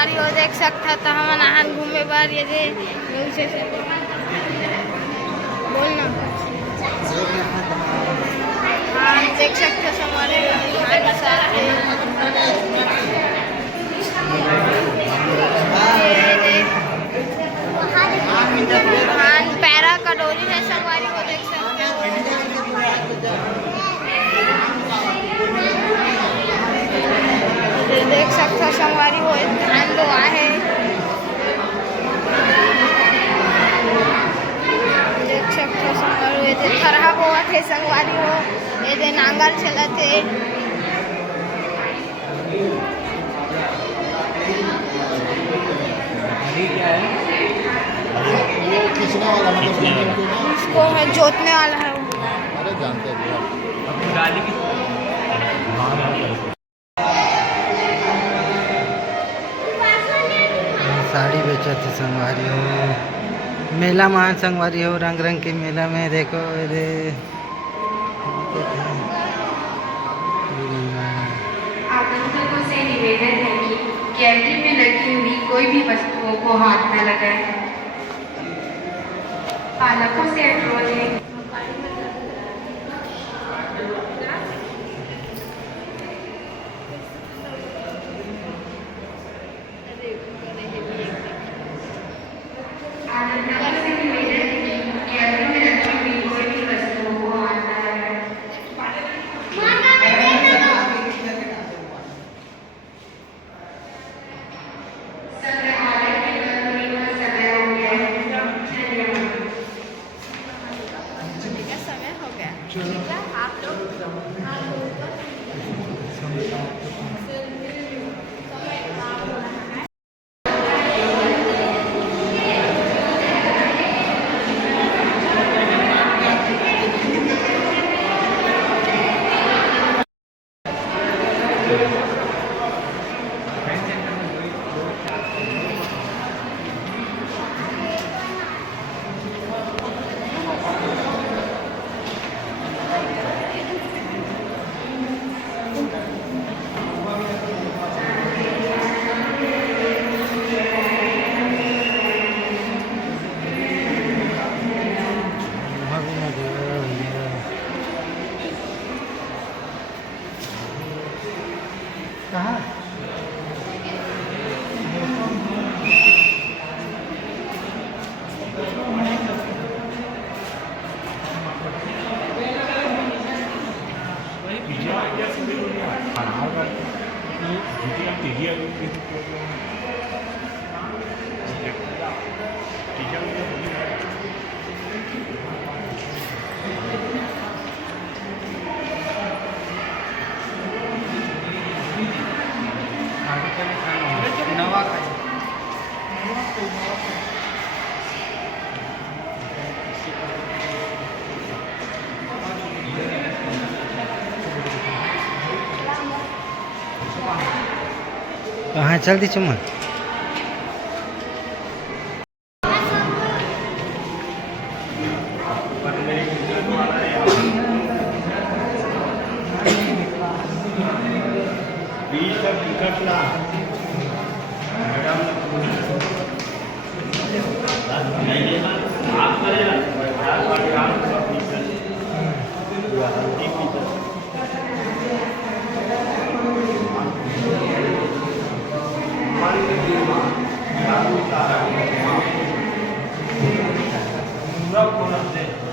संगवारी हो देख सकता था हम नहान घूमे बार ये दे से बोलना हाँ देख सकते संगवारी हाँ पैरा का डोरी है संगवारी को देख सकते हैं देख सकते संगवारी हो धान दो आहे देख सकते संगवारी ये थरहा बोआ थे संगवारी हो ये दे नांगर चलते खींचने वाला मतलब उसको है जोतने वाला है वो। अरे जानते हैं साड़ी बेचा थे संगवारी हो मेला महान संगवारी हो रंग रंग के मेला में देखो रे आगंतुकों से निवेदन है कि गैलरी में लगी हुई कोई भी वस्तुओं को हाथ न लगाए। पालकों से अनुरोध है कहाँ नवा कहाँ चल दी चुम्मा पूरा